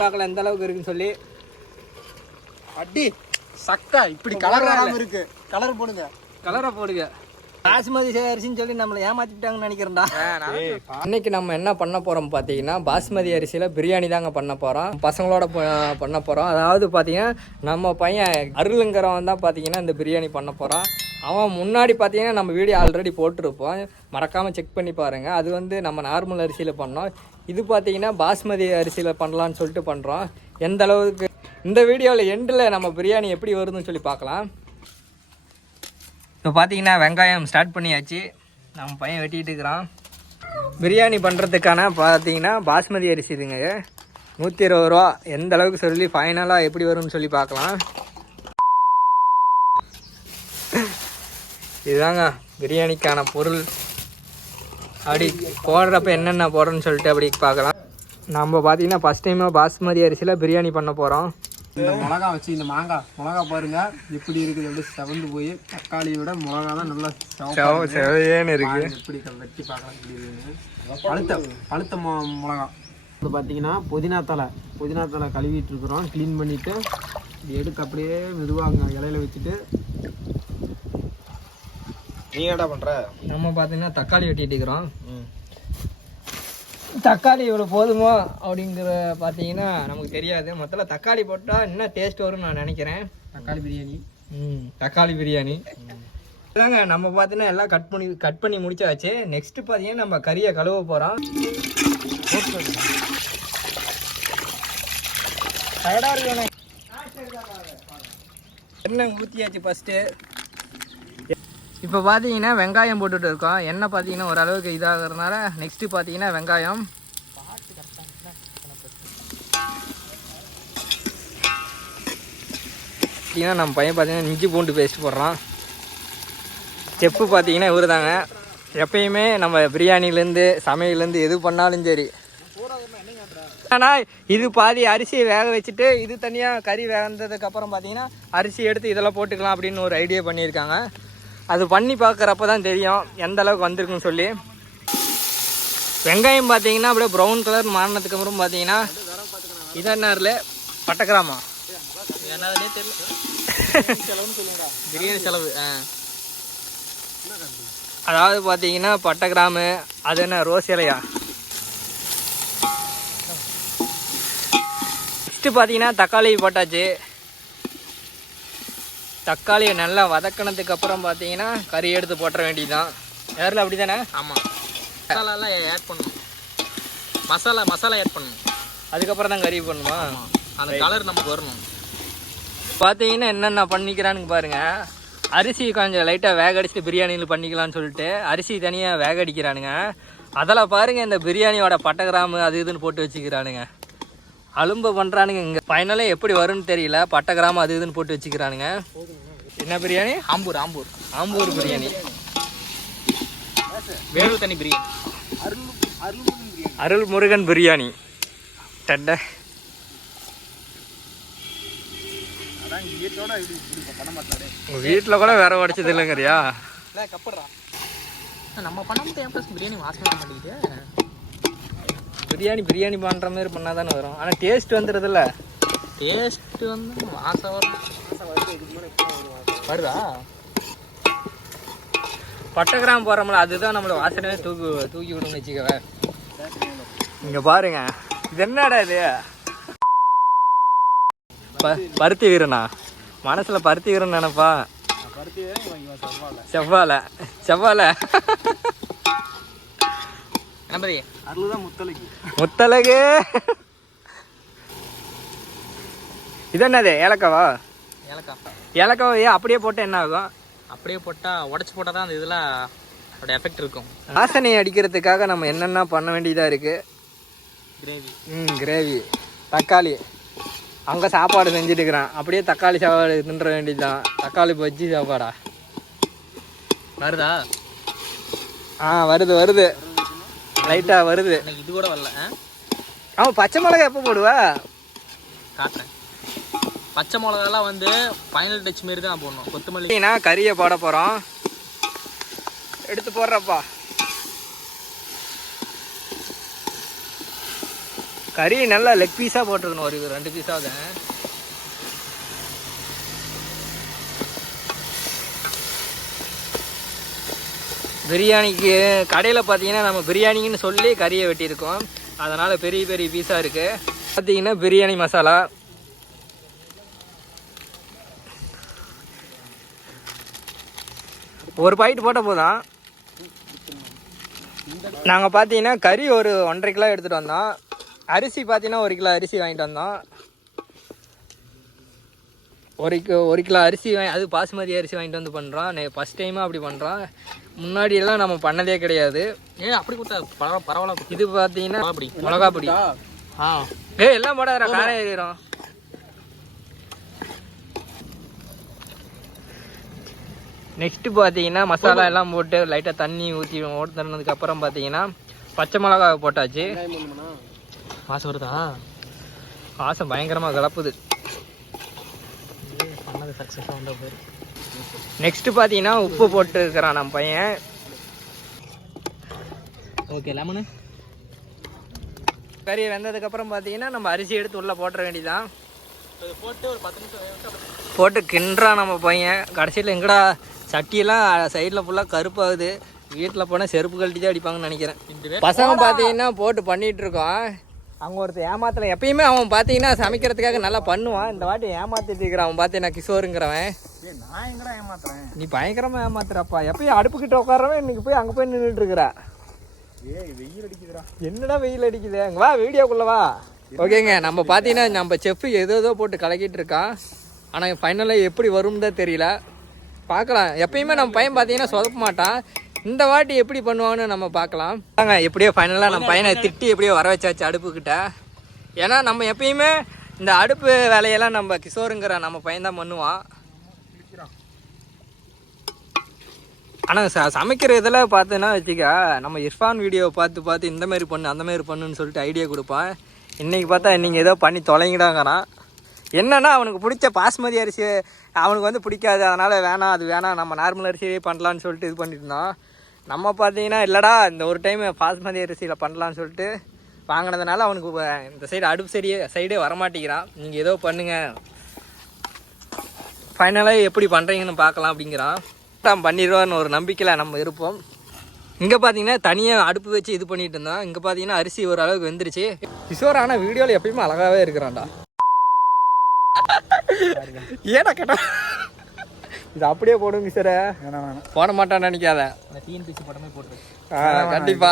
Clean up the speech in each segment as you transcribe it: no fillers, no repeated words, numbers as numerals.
பார்க்கலாம் எந்த அளவுக்கு இருக்குன்னு சொல்லி. அடி சக்கா இப்படி கலர் வராம இருக்கு. கலர் போடுங்க, கலரை போடுங்க. பாஸ்மதி அரிசின்னு சொல்லி நம்மளை ஏமாத்திட்டாங்கன்னு நினைக்கிறேன்டா. இன்னைக்கு நம்ம என்ன பண்ண போகிறோம் பார்த்தீங்கன்னா, பாஸ்மதி அரிசியில் பிரியாணி தாங்க பண்ண போகிறோம். பசங்களோட பண்ண போகிறோம். அதாவது பார்த்தீங்கன்னா நம்ம பையன் அருளுங்கிறவன் தான் பார்த்தீங்கன்னா இந்த பிரியாணி பண்ண போகிறான். அவன் முன்னாடி பார்த்தீங்கன்னா நம்ம வீடியோ ஆல்ரெடி போட்டிருப்போம், மறக்காமல் செக் பண்ணி பாருங்கள். அது வந்து நம்ம நார்மல் அரிசியில் பண்ணோம். இது பார்த்தீங்கன்னா பாஸ்மதி அரிசியில் பண்ணலான்னு சொல்லிட்டு பண்ணுறோம். எந்த அளவுக்கு இந்த வீடியோவில் எண்டில் நம்ம பிரியாணி எப்படி வருதுன்னு சொல்லி பார்க்கலாம். இப்போ பார்த்தீங்கன்னா வெங்காயம் ஸ்டார்ட் பண்ணியாச்சு. நம்ம பையன் வெட்டிகிட்டு இருக்கிறான். பிரியாணி பண்ணுறதுக்கான பார்த்தீங்கன்னா பாஸ்மதி அரிசி இதுங்க 120 ரூபா. எந்த அளவுக்கு சொல்லி ஃபைனலாக எப்படி வரும்னு சொல்லி பார்க்கலாம். இதுதாங்க பிரியாணிக்கான பொருள். அப்படி போடுறப்ப என்னென்ன போடுறோன்னு சொல்லிட்டு அப்படி பார்க்கலாம். நம்ம பார்த்தீங்கன்னா ஃபஸ்ட் டைமாக பாஸ்மதி அரிசியில் பிரியாணி பண்ண போகிறோம். இந்த மிளகா வச்சு இந்த மிளகா பாருங்க எப்படி இருக்குது, எப்படி செவந்து போய் தக்காளியை விட மிளகா தான் நல்லா செவையேன்னு இருக்கு. எப்படி வெட்டி பார்க்கலாம் எப்படி இருக்குன்னு. பழுத்த மிளகா இது பார்த்தீங்கன்னா புதினா தலை கழுவிட்டு இருக்கிறோம். க்ளீன் பண்ணிட்டு எடுத்து அப்படியே மெதுவாங்க இலையில வச்சுட்டு. நீ என்னடா பண்ற? நம்ம பார்த்தீங்கன்னா தக்காளி வெட்டிட்டு இருக்கிறோம். தக்காளி இவ்வளோ போதுமோ அப்படிங்கிற பார்த்தீங்கன்னா நமக்கு தெரியாது. மொத்தல தக்காளி போட்டால் இன்னும் டேஸ்ட் வரும்னு நான் நினைக்கிறேன். தக்காளி பிரியாணி இதாங்க. நம்ம பார்த்தீங்கன்னா எல்லாம் கட் பண்ணி முடிச்சாச்சு. நெக்ஸ்ட் பார்த்தீங்கன்னா நம்ம கறியை கழுவ போகிறோம். டயர்டாக இருக்கு. எண்ணெய் ஊற்றியாச்சு ஃபஸ்ட்டு. இப்போ பார்த்தீங்கன்னா வெங்காயம் போட்டுட்டு இருக்கோம். எண்ணெய் பார்த்தீங்கன்னா ஓரளவுக்கு இதாகிறதுனால நெக்ஸ்ட்டு பார்த்தீங்கன்னா வெங்காயம். பார்த்தீங்கன்னா நம்ம பையன் பார்த்தீங்கன்னா இஞ்சி பூண்டு பேஸ்ட் போடுறான். செப்பு பார்த்தீங்கன்னா இவர் தாங்க. எப்பயுமே நம்ம பிரியாணிலேருந்து சமையலேருந்து எது பண்ணாலும் சரி. ஆனால் இது பாதி அரிசியை வேக வச்சுட்டு இது தனியாக கறி வேகந்ததுக்கப்புறம் பார்த்தீங்கன்னா அரிசி எடுத்து இதெல்லாம் போட்டுக்கலாம் அப்படின்னு ஒரு ஐடியா பண்ணியிருக்காங்க. அது பண்ணி பார்க்குறப்ப தான் தெரியும் எந்த அளவுக்கு வந்திருக்குன்னு சொல்லி. வெங்காயம் பார்த்தீங்கன்னா அப்படியே ப்ரௌன் கலர் மாறினதுக்கு அப்புறம் பார்த்தீங்கன்னா இதன்னாரில் பட்டைக்கிராமா என்னதுனே தெரியல, பிரியாணி செலவு. அதாவது பார்த்தீங்கன்னா பட்டைக்கிராமு, அது என்ன ரோஸ் இலையா. நெக்ஸ்ட்டு பார்த்தீங்கன்னா தக்காளி போட்டாச்சு. தக்காளியை நல்லா வதக்கினதுக்கு அப்புறம் பார்த்தீங்கன்னா கறி எடுத்து போட்டுற வேண்டியதுதான். யாரில் அப்படி தானே? ஆமாம். மசாலாலாம் ஆட் பண்ணணும். மசாலா ஆட் பண்ணணும். அதுக்கப்புறம் தான் கறி பண்ணணுமா? அந்த கலர் நமக்கு வரணும். பார்த்தீங்கன்னா என்னென்ன பண்ணிக்கிறான்னு பாருங்கள். அரிசி கொஞ்சம் லைட்டாக வேக அடிச்சுட்டு பிரியாணியில் பண்ணிக்கலான்னு சொல்லிட்டு அரிசி தனியாக வேக அடிக்கிறானுங்க. அதெல்லாம் பாருங்கள் இந்த பிரியாணியோட பட்டைக்கிராமு அது இதுன்னு போட்டு வச்சுக்கிறானுங்க. அலும்பு பண்ணுறானுங்க. இங்கே ஃபைனலாக எப்படி வரும்னு தெரியல. பட்டைக்கிராமு அது இதுன்னு போட்டு வச்சுக்கிறானுங்க. என்ன பிரியாணி? ஆம்பூர் பிரியாணி, வேலூர் தனி பிரியாணி, அருள் முருகன் பிரியாணி. டட்ட வீட்டில் கூட வேற உடைச்சது இல்லைங்கறியா? நம்ம பண்ண பிரியாணி வாசனை மாட்டேங்குது. பிரியாணி பண்ணுற மாதிரி பண்ணால் தானே வரும். ஆனால் டேஸ்ட் வந்துடுதுல்ல. டேஸ்ட் வந்து மாசம் வருதா? பட்டைக்கிராம் போடுறோம்ல அதுதான் நம்மளோட வாசனவே தூக்கி விடும்னு வச்சுக்கவே. இங்கே பாருங்க, இது என்னடா இது? பருத்தி வீரனா? மனசில் பருத்தி வீரன் நினைப்பா. செவ்வாழை முத்தலகு. இது என்னது? ஏலக்காவா? ஏலக்காவை அப்படியே போட்டால் என்ன ஆகும்? அப்படியே போட்டால் உடச்சி போட்டால் தான் அந்த இதில் அதோட எஃபெக்ட் இருக்கும். வாசனை அடிக்கிறதுக்காக நம்ம என்னென்ன பண்ண வேண்டியதாக இருக்குது. கிரேவி, தக்காளி. அங்கே சாப்பாடு செஞ்சுட்டு இருக்கிறான். அப்படியே தக்காளி சாப்பாடு தின்ற வேண்டியது தான். தக்காளி பஜ்ஜி சாப்பாடா வருதா? வருது லைட்டாக வருது. இது கூட வரல. அவன் பச்சை மிளகா எப்போ போடுவா? காட்டுறேன். பச்சை மிளகாலாம் வந்து ஃபைனல் டச் மாரி தான் போடணும். கொத்தமல்லினா கறியை போட போகிறோம். எடுத்து போடுறப்பா. கறி நல்லா லெக் பீஸாக போட்டிருக்கணும், ஒரு 2 பீஸாவது. பிரியாணிக்கு கடையில் பார்த்தீங்கன்னா நம்ம பிரியாணின்னு சொல்லி கறியை வெட்டியிருக்கோம், அதனால் பெரிய பெரிய பீஸாக இருக்குது. பார்த்தீங்கன்னா பிரியாணி மசாலா, ஒரு பாக்கெட் போட்டால் போதும். நாங்கள் பார்த்தீங்கன்னா கறி ஒரு 1.5 கிலோ எடுத்துகிட்டு வந்தோம். அரிசி பார்த்தீங்கன்னா 1 கிலோ அரிசி வாங்கிட்டு வந்தோம். 1 கிலோ அரிசி அது பாசுமதி அரிசி வாங்கிட்டு வந்து பண்ணுறோம். ஃபஸ்ட் டைமாக அப்படி பண்ணுறோம், முன்னாடியெல்லாம் நம்ம பண்ணதே கிடையாது. அப்படி கொடுத்தா பரவாயில்ல. இது பார்த்தீங்கன்னா மிளகா பொடி. எல்லாம் போடாதா, காரம் ஏறிடும். நெக்ஸ்ட்டு பார்த்தீங்கன்னா மசாலா எல்லாம் போட்டு லைட்டாக தண்ணி ஊற்றி ஓட்டுனதுக்கப்புறம் பார்த்தீங்கன்னா பச்சை மிளகா போட்டாச்சு. வாசம் வருதா? வாசம் பயங்கரமாக கலப்புது. பண்ணது சக்ஸஸாக வந்த பேர். நெக்ஸ்ட்டு பார்த்தீங்கன்னா உப்பு போட்டு இருக்கிறான் நம்ம பையன். Okay, lemon. கறி வெந்ததுக்கப்புறம் பார்த்தீங்கன்னா நம்ம அரிசி எடுத்து உள்ளே போட்டுற வேண்டியதான். போட்டு ஒரு 10 நிமிஷம் போட்டு கிண்டுறான் நம்ம பையன். கடைசியில் எங்கடா சட்டியெல்லாம் சைடில் ஃபுல்லாக கருப்பாகுது, வீட்டில் போனால் செருப்பு கழட்டி தான் அடிப்பாங்கன்னு நினைக்கிறேன். பசங்க பார்த்தீங்கன்னா போட்டு பண்ணிகிட்டு இருக்கோம். அங்கே ஒருத்தர் ஏமாத்தலை. எப்பயுமே அவன் பார்த்தீங்கன்னா சமைக்கிறதுக்காக நல்லா பண்ணுவான், இந்த வாட்டி ஏமாத்திட்டு இருக்கிறான். அவன் பார்த்தீங்கன்னா கிஷோருங்கிறவன். நான் எங்கடா ஏமாத்துறேன்? நீ பயங்கரமாக ஏமாத்துறப்பா. எப்பயும் அடுப்புக்கிட்ட உட்காரவன் இன்னைக்கு போய் அங்கே போய் நின்றுட்டு இருக்கிறா. வெயில் அடிக்குதுடா. என்னடா வெயில் அடிக்குது? அங்கே வா, வீடியோக்குள்ளே வா. ஓகேங்க, நம்ம பார்த்தீங்கன்னா நம்ம செஃப் ஏதோ போட்டு கலக்கிட்டு இருக்கான். ஆனால் ஃபைனலாக எப்படி வரும்னு தான் தெரியல, பார்க்கலாம். எப்பயுமே நம்ம பையன் பார்த்தீங்கன்னா சொதப்ப மாட்டான், இந்த வாட்டி எப்படி பண்ணுவான்னு நம்ம பார்க்கலாம். வாங்க, எப்படியோ ஃபைனலாக நம்ம பையனை திட்டி எப்படியோ வர வச்சாச்சு அடுப்புக்கிட்ட. ஏன்னா நம்ம எப்பயுமே இந்த அடுப்பு வேலையெல்லாம் நம்ம கிஷோருங்கிற நம்ம பையன் தான் பண்ணுவான். ஆனால் சமைக்கிற இதெல்லாம் பார்த்தோன்னா வச்சுக்க, நம்ம இர்ஃபான் வீடியோவை பார்த்து இந்த மாதிரி பண்ணு அந்த மாதிரி பண்ணுன்னு சொல்லிட்டு ஐடியா கொடுப்பான். இன்றைக்கி பார்த்தா நீங்கள் ஏதோ பண்ணி தொலைங்கிடாங்கிறான். என்னன்னா அவனுக்கு பிடிச்ச பாஸ்மதி அரிசி அவனுக்கு வந்து பிடிக்காது, அதனால் வேணாம் அது வேணாம், நம்ம நார்மல் அரிசியே பண்ணலான்னு சொல்லிட்டு இது பண்ணிட்டு இருந்தோம். நம்ம பார்த்தீங்கன்னா இல்லைடா இந்த ஒரு டைம் பாஸ்மதி அரிசியில் பண்ணலான்னு சொல்லிட்டு வாங்கினதுனால அவனுக்கு இந்த சைடு அடுப்பு சைடே வரமாட்டேங்கிறான். நீங்கள் ஏதோ பண்ணுங்கள், ஃபைனலாக எப்படி பண்ணுறீங்கன்னு பார்க்கலாம் அப்படிங்கிறான். தான் பண்ணிடுவான்னு ஒரு நம்பிக்கையில் நம்ம இருப்போம். இங்கே பார்த்தீங்கன்னா தனியாக அடுப்பு வச்சு இது பண்ணிட்டு இருந்தோம். இங்கே பார்த்தீங்கன்னா அரிசி ஒரு அளவுக்கு வெந்துருச்சு. கிஷோர் ஆனால் வீடியோவில் எப்பயுமே அழகாகவே இருக்கிறான்டா. ஏடா கேட்டா இது அப்படியே போடுங்க சார், போட மாட்டான்னு நினைக்காத. டிஎன்பிசி படமே போட்டு கண்டிப்பா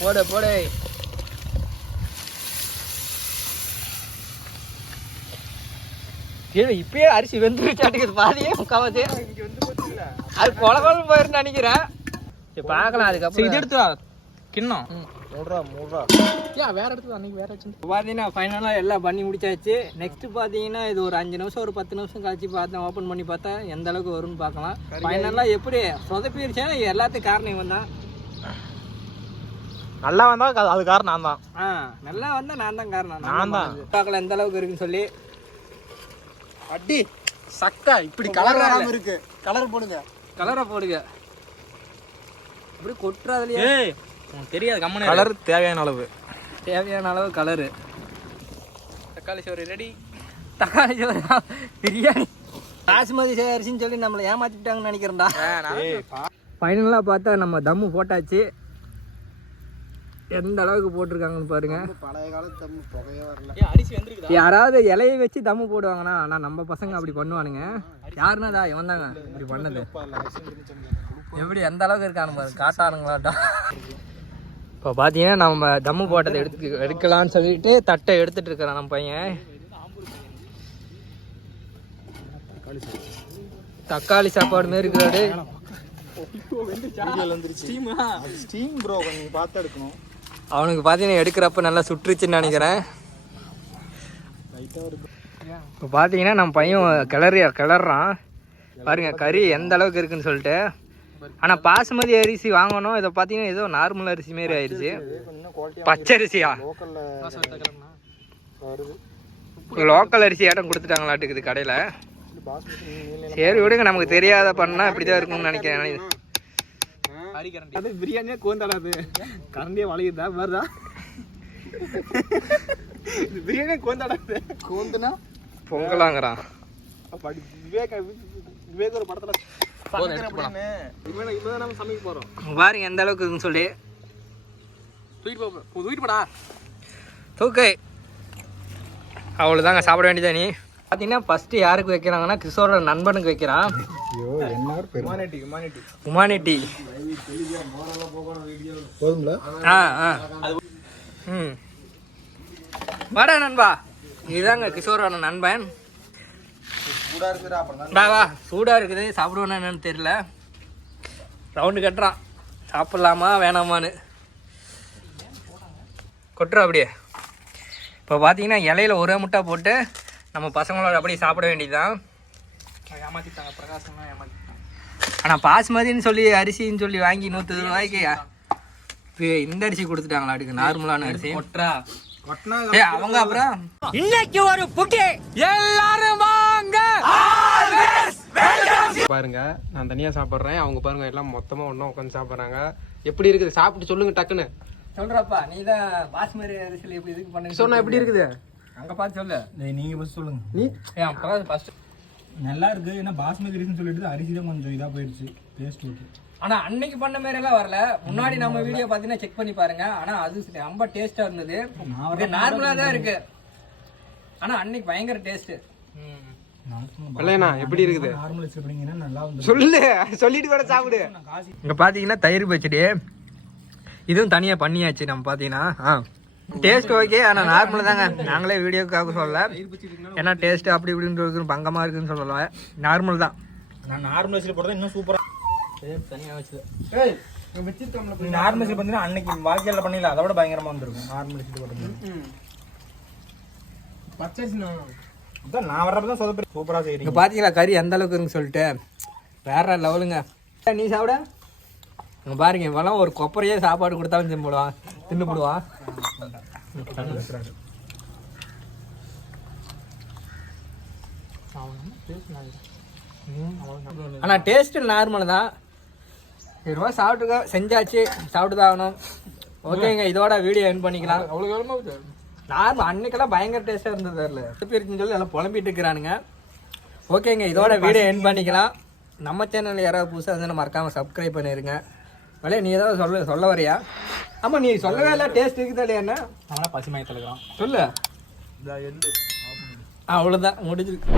போடு போடு. இப்பயே அரிசி வெந்துருச்சாட்டுக்குது, பாதியே முக்காவது அது கொலகொல போயிருன்னு நினைக்கிறேன். பார்க்கலாம். அதுக்கப்புறம் இது எடுத்து கிண்ணம் 3 ரூபா. ஏன் வேற இடத்துல அன்னைக்கு வேற வச்சு பார்த்தீங்கன்னா ஃபைனலாக எல்லாம் பண்ணி முடிச்சாச்சு. நெக்ஸ்ட்டு பார்த்தீங்கன்னா இது ஒரு 5 நிமிஷம் ஒரு 10 நிமிஷம் கழிச்சு பார்த்தேன், ஓப்பன் பண்ணி பார்த்தா எந்த அளவுக்கு வரும்னு பார்க்கலாம். ஃபைனலாக எப்படி சொதப்பிடுச்சேன்னா எல்லாத்துக்கும் காரணம் இவன் தான். நல்லா வந்தா அது காரணம் நான் தான். நல்லா வந்தால் நான் தான் காரணம். நான் தான் பார்க்கலாம் எந்த அளவுக்கு இருக்குன்னு சொல்லி. அடி சக்கா இப்படி கலர் வராம இருக்கு. கலர் போடுங்க, கலரை போடுங்க. அப்படி கொட்டுறதுலையே தெரியாது. கம்மனு கலர் தேவையான அளவு கலரு. தக்காளி சோறு ரெடி. தக்காளி சோறு பிரியாணி பாசுமதி அரிசின்னு சொல்லி நம்மளை ஏமாத்திட்டாங்கன்னு நினைக்கிறேன்டா. ஃபைனலாக பார்த்தா நம்ம தம்மு போட்டாச்சு. எந்த அளவுக்கு போட்டிருக்காங்கன்னு பாருங்க. பழைய காலத்து தம்மு புகையே வரல. அரிசி வந்துருக்குதா? யாராவது இலையை வச்சு தம்மு போடுவாங்கண்ணா, ஆனால் நம்ம பசங்க அப்படி பண்ணுவானுங்க. யாருன்னா இவன் தாங்க இப்படி பண்ணது. எப்படி எந்த அளவுக்கு இருக்கானு பாருங்க, காட்டானுங்களாட்டா. இப்போ பார்த்தீங்கன்னா நம்ம தம்மு போட்டதை எடுக்கலான்னு சொல்லிட்டு தட்டை எடுத்துட்டு இருக்கிறான் நம்ம பையன். தக்காளி சாப்பாடு மாரி இருக்கிறாரு. அவனுக்கு பார்த்தீங்கன்னா எடுக்கிறப்ப நல்லா சுற்றுச்சுன்னு நினைக்கிறேன். இப்போ பார்த்தீங்கன்னா நம்ம பையன் கிளறான் பாருங்க கறி எந்த அளவுக்கு இருக்குன்னு சொல்லிட்டு. ஆனால் பாசுமதி அரிசி வாங்கணும், இதை பார்த்தீங்கன்னா ஏதோ நார்மல் அரிசி மாரி ஆயிடுச்சு. பச்சரிசியா? லோக்கல் அரிசி ஆட்டம் கொடுத்துட்டாங்களாட்டுக்குது கடையில். சரி விடுங்க, நமக்கு தெரியாத பண்ணால் இப்படி தான் இருக்கும்னு நினைக்கிறேன். கறி கரண்டி. அது பிரியாணியே கோந்தாடாது, கரண்டியே வளையுதா வருதா? பிரியாணியே கோந்தாடாது. கூந்துனா பொங்கலாங்கிறான். அப்படி விவேக் ஒரு படத்துல இவன் நம்ம சமைக்க போறோம் பாருங்க எந்த அளவுக்கு இருக்குன்னு சொல்லி. தூக்கிட்டு போடா. தூக்கு. அவ்வளோதாங்க, சாப்பிட வேண்டியதா. நீ பார்த்தீங்கன்னா ஃபஸ்ட்டு யாருக்கு வைக்கிறாங்கன்னா கிஷோரோட நண்பனுக்கு வைக்கிறான். உமானிட்டி. வாடா நண்பா, இதுதாங்க கிஷோரோட நண்பன். வா சூடாக இருக்குது, சாப்பிடுவோன்னு என்னன்னு தெரியல. ரவுண்டு கட்டுறான், சாப்பிட்லாமா வேணாமான்னு. கொட்டுறோம் அப்படியே. இப்போ பார்த்தீங்கன்னா இலையில ஒரே முட்டை போட்டு நம்ம பசங்களோட அப்படியே சாப்பிட வேண்டியதுதான். ஏமாத்திட்டாங்க, பிரகாசம்லாம் ஏமாத்திட்டாங்க. ஆனால் பாஸ்மதின்னு சொல்லி அரிசின்னு சொல்லி வாங்கி 120 ரூபாய்க்கு இந்த அரிசி கொடுத்துட்டாங்களா? அதுக்கு நார்மலான அரிசி கொட்றா அவங்க. அப்புறம் இன்னைக்கு ஒரு புட்டி எல்லாரும் வாங்க பாருங்க. நான் தனியா சாப்பிட்றேன், அவங்க பாருங்க எல்லாம் மொத்தமா ஒண்ணா உட்காந்து சாப்பிட்றாங்க. எப்படி இருக்குது சாப்பிட்டு சொல்லுங்க டக்குன்னு. சொல்றப்பா, நீ தான் பாஸ்மதி அரிசியில் எப்படி இதுக்கு பண்ணி சொன்னா எப்படி இருக்குது அங்க பார்த்து சொல்லு. நீங்க ஃபர்ஸ்ட் சொல்லுங்க. நீ? ஃபர்ஸ்ட் நல்லா இருக்கு. ஏன்னா பாஸ்மதி ரைஸ்னு சொல்லிட்டு அரிசி தான் கொஞ்சம் இதா போயிடுச்சு, டேஸ்ட் ஓகே. ஆனா அன்னைக்கு பண்ண மாதிரி எல்லாம் வரல. முன்னாடி நம்ம வீடியோ பாத்தீங்கன்னா செக் பண்ணி பாருங்க. ஆனா அது ரொம்ப டேஸ்டா இருந்தது. இது நார்மலா தான் இருக்கு, ஆனா அன்னைக்கு பயங்கர டேஸ்ட். இல்லைண்ணா எப்படி இருக்குது நார்மல் வச்சு அப்படிங்கன்னா நல்லா வந்து சொல்லு, சொல்லிட்டு கூட சாப்பிடு. இங்க பாத்தீங்கன்னா தயிர் பச்சடி இதுவும் தனியா பண்ணியாச்சு. நம்ம பாத்தீங்கன்னா டேஸ்ட் ஓகே, ஆனா நார்மல் தாங்க. நாங்களே வீடியோக்காக சொல்லல, ஏன்னா டேஸ்ட் அப்படி இப்படின்னு இருக்கு, பங்கமா இருக்குன்னு சொல்லல. நார்மல் தான். நான் நார்மல் வச்சு போடுறது இன்னும் சூப்பரா. தனியா வச்சு நார்மல் வச்சு பார்த்தீங்கன்னா அன்னைக்கு வாழ்க்கையில பண்ணல, அதை விட பயங்கரமா வந்திருக்கும். நார்மல் வச்சு போடுறது பச்சரிசி அதான் நான் வர்றப்ப தான் சொதப்பி சூப்பரா இங்க செய்றீங்க. பாத்தீங்களா கறி எந்த அளவுக்கு இருக்குன்னு சொல்லிட்டு வேற லெவலுங்க. நீ சாப்பிட இங்க பாருங்க, இவெல்லாம் ஒரு கொப்பரையே சாப்பாடு கொடுத்தாலும் தின்னு போடுவான். ஆனா டேஸ்ட் நார்மல் தான். 20 ரூபா சாப்பிட்டுக்க செஞ்சாச்சு, சாப்பிட்டு தான் ஆகணும். ஓகேங்க, இதோட வீடியோ எண்ட் பண்ணிக்கலாம். அவ்வளோ காலமா நார்மல் அன்னைக்கெல்லாம் பயங்கர டேஸ்ட்டாக இருந்தது. அதில் எப்படி இருக்குன்னு சொல்லி எல்லாம் புலம்பிட்டு இருக்கிறானுங்க. ஓகேங்க, இதோட வீடியோ எண்ட் பண்ணிக்கலாம். நம்ம சேனல் யாராவது புதுசாக வந்து மறக்காமல் சப்ஸ்கிரைப் பண்ணிடுங்க. வலையா நீ ஏதாவது சொல்ல வரியா? ஆமாம், நீ சொல்லவே இல்லை. டேஸ்ட் இருக்குது இல்லையா? என்ன அவனா பசுமையை தலைக்கிறான் சொல்லு. அவ்வளோதான் முடிஞ்சிருக்கு.